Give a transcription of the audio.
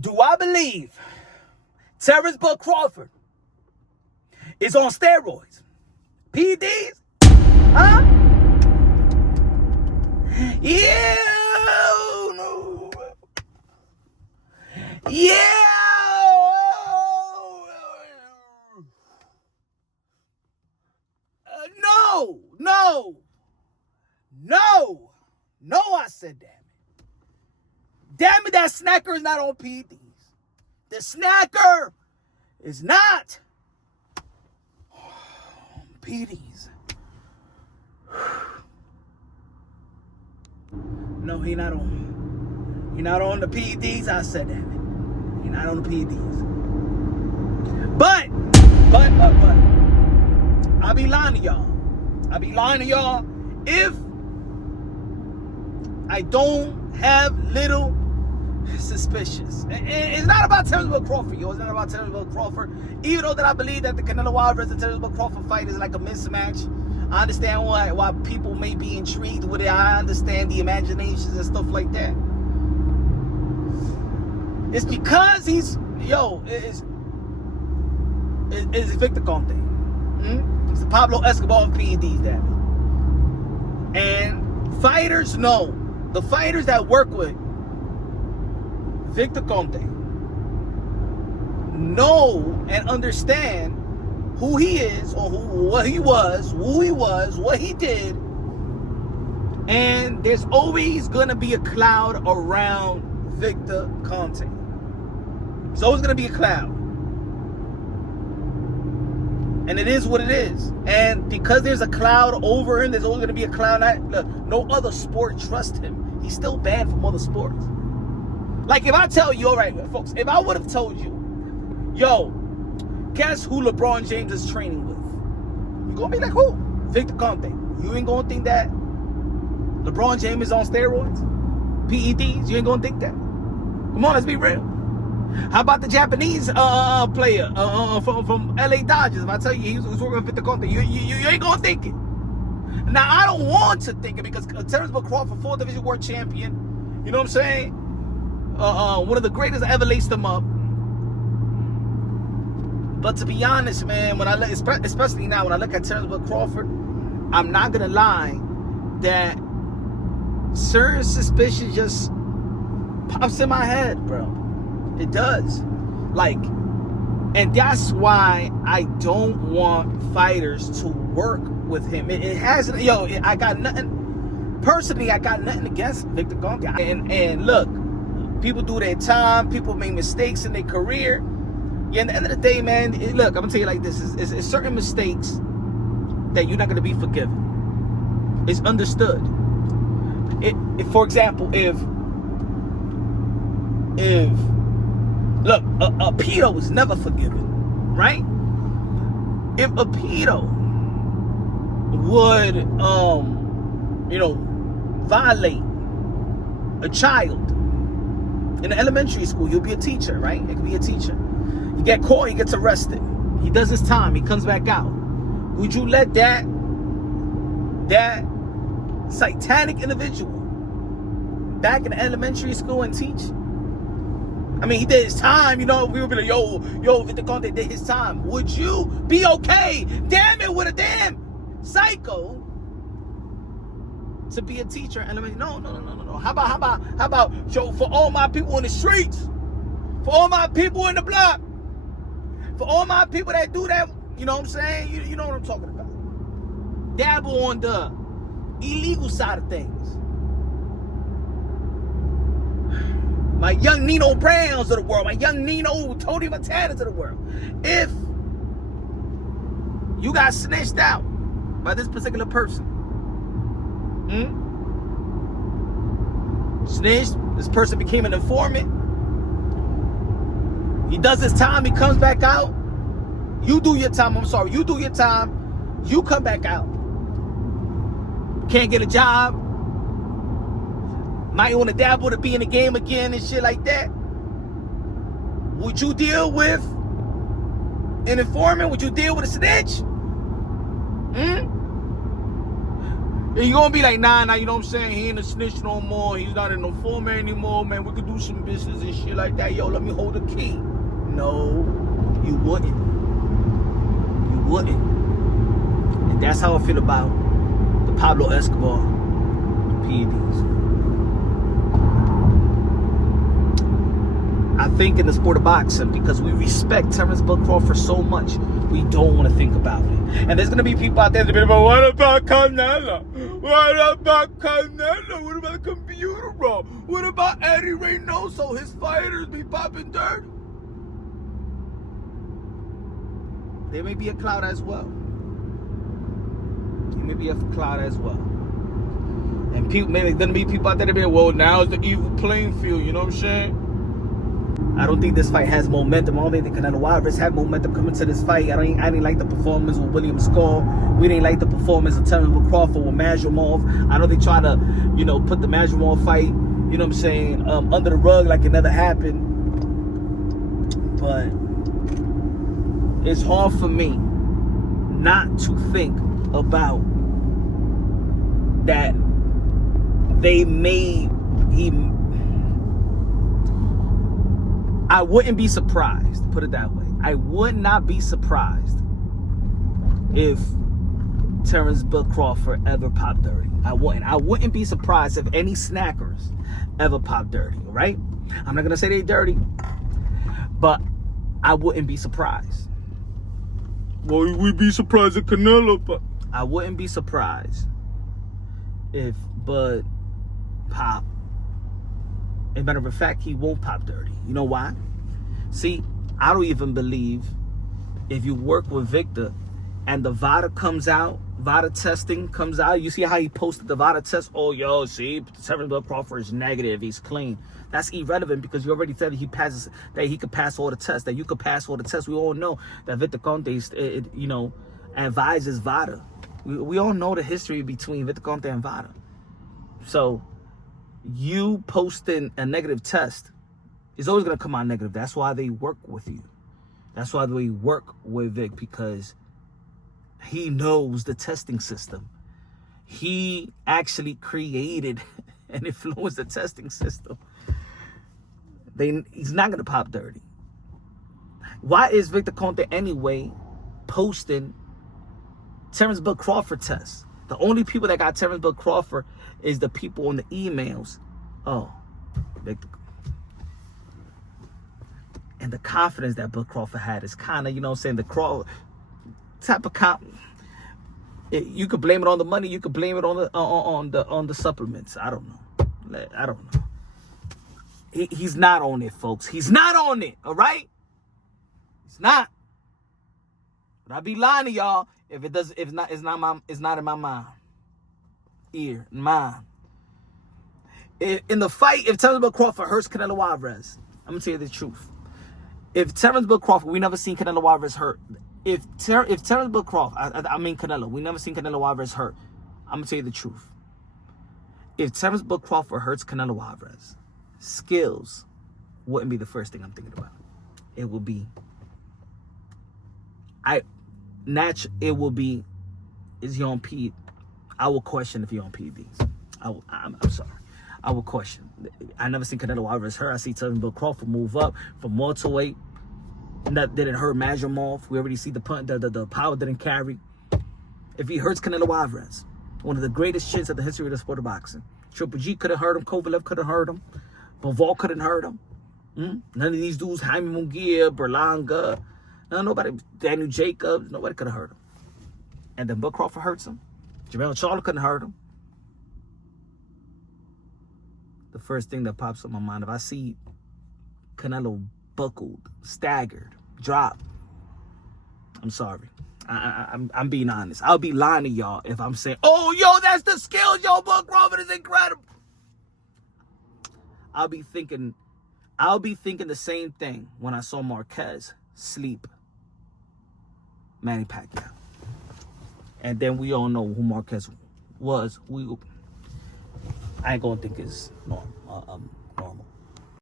Do I believe Terence Crawford is on steroids? PEDs? Huh? Yeah. No. Yeah. No, I said that. Damn it, that snacker is not on PEDs. The snacker is not on PEDs. No, he not on the PEDs. I said that. He not on the PEDs. But I be lying to y'all. If I don't have little suspicious. It's not about Terence Crawford, yo. It's not about Terence Crawford. Even though that I believe that the Canelo Alvarez and Terence Crawford fight is like a mismatch. I understand why people may be intrigued with it. I understand the imaginations and stuff like that. It's because it's Victor Conte. It's the Pablo Escobar of PEDs, damn it. And fighters know. The fighters that work with Victor Conte know and understand who he is, or what he was, what he did. And there's always going to be a cloud around Victor Conte. There's always going to be a cloud. And it is what it is. And because there's a cloud over him, there's always going to be a cloud. Look, no other sport trusts him. He's still banned from other sports. Like if I tell you, all right, folks, if I would have told you, yo, guess who LeBron James is training with? You're going to be like, who? Victor Conte. You ain't going to think that LeBron James is on steroids? PEDs? You ain't going to think that? Come on, let's be real. How about the Japanese player from LA Dodgers? If I tell you he was working with Victor Conte, you ain't going to think it. Now, I don't want to think it because Terence Crawford, 4th Division World Champion, you know what I'm saying? One of the greatest ever laced him up. But to be honest, man, when I look, especially now when I look at Terence Crawford, I'm not gonna lie that certain suspicion just pops in my head, bro. It does. Like, and that's why I don't want fighters to work with him. It has, I got nothing. Personally, I got nothing against Victor Conte. And look, people do their time. People make mistakes in their career. Yeah, at the end of the day, man, look, I'm going to tell you like this. It's certain mistakes that you're not going to be forgiven. It's understood. For example, if look, a pedo is never forgiven, right? If a pedo would, violate a child in elementary school, you'll be a teacher, right? It could be a teacher. You get caught, he gets arrested. He does his time, he comes back out. Would you let that satanic individual back in elementary school and teach? I mean, he did his time, we would be like, yo, Victor Conte did his time. Would you be okay, damn it, with a damn psycho to be a teacher in elementary? No. How about, yo, for all my people in the streets, for all my people in the block, for all my people that do that, you know what I'm saying? You know what I'm talking about. Dabble on the illegal side of things. My young Nino Browns of the world, my young Nino Tony Montanas of the world. If you got snitched out by this particular person, snitched, this person became an informant, he does his time, he comes back out, you do your time, you do your time, you come back out, can't get a job, might want to dabble to be in the game again and shit like that. Would you deal with an informant? Would you deal with a snitch? you're gonna be like, nah, you know what I'm saying? He ain't a snitch no more. He's not in no format anymore, man. We could do some business and shit like that. Yo, let me hold the key. No, you wouldn't. You wouldn't. And that's how I feel about the Pablo Escobar PEDs. I think in the sport of boxing, because we respect Terence Crawford so much, we don't want to think about it. And there's going to be people out there that be like, what about Canelo? What about Canelo? What about the computer, bro? What about Eddie Reynoso? His fighters be popping dirt. There may be a cloud as well. There may be a cloud as well. And people, maybe there's going to be people out there that be like, well, now it's the evil playing field, you know what I'm saying? I don't think this fight has momentum. I don't think the Canelo Alvarez had momentum coming to this fight. I didn't like the performance with William Skull. We didn't like the performance of Terence Crawford with Majumov. I know they try to, put the Majumov fight, you know what I'm saying, under the rug like it never happened. But it's hard for me not to think about that I wouldn't be surprised, put it that way. I would not be surprised if Terence Crawford ever popped dirty. I wouldn't be surprised if any snackers ever popped dirty, right? I'm not going to say they dirty, but I wouldn't be surprised. Well, we'd be surprised at Canelo, but I wouldn't be surprised if Bud popped. As a matter of fact, he won't pop dirty. You know why? See, I don't even believe if you work with Victor and the VADA comes out, VADA testing comes out, you see how he posted the VADA test? Oh, yo, see, Terence Crawford is negative. He's clean. That's irrelevant because you already said that he could pass all the tests, that you could pass all the tests. We all know that Victor Conte, advises VADA. We all know the history between Victor Conte and VADA. So, you posting a negative test is always going to come out negative. That's why they work with you. That's why they work with Vic, because he knows the testing system. He actually created and influenced the testing system. He's not going to pop dirty. Why is Victor Conte anyway posting Terence Crawford tests? The only people that got Terence Crawford is the people on the emails. Oh, Victor. And the confidence that Crawford had is kind of, the Crawford type of you could blame it on the money. You could blame it on the supplements. I don't know. He's not on it, folks. He's not on it. All right. He's not. But I'd be lying to y'all if it's not in my mind. Mind. In the fight, if Terence Crawford hurts Canelo Alvarez, I'm gonna tell you the truth. If Terence Crawford, we never seen Canelo Alvarez hurt. If Terence Crawford, Canelo, we never seen Canelo Alvarez hurt. I'm gonna tell you the truth. If Terence Crawford hurts Canelo Alvarez, skills wouldn't be the first thing I'm thinking about. It will be. Is he on PED? I will question if he on PEDs. I'm sorry. I will question. I never seen Canelo Alvarez hurt. I see Terence Crawford move up from welterweight. That didn't hurt Majumov. We already see the power didn't carry. If he hurts Canelo Alvarez, one of the greatest shits of the history of the sport of boxing. Triple G couldn't hurt him. Kovalev couldn't hurt him. Bivol couldn't hurt him. None of these dudes, Jaime Munguia, Berlanga, nobody, Daniel Jacobs, nobody could have hurt him. And then Crawford hurts him. Jermell Charlo couldn't hurt him. The first thing that pops up in my mind, if I see Canelo buckled, staggered, dropped, I'm sorry. I'm being honest. I'll be lying to y'all if I'm saying, oh, yo, that's the skills. Yo, Crawford is incredible. I'll be thinking the same thing when I saw Marquez sleep Manny Pacquiao. And then we all know who Marquez was. I ain't gonna think it's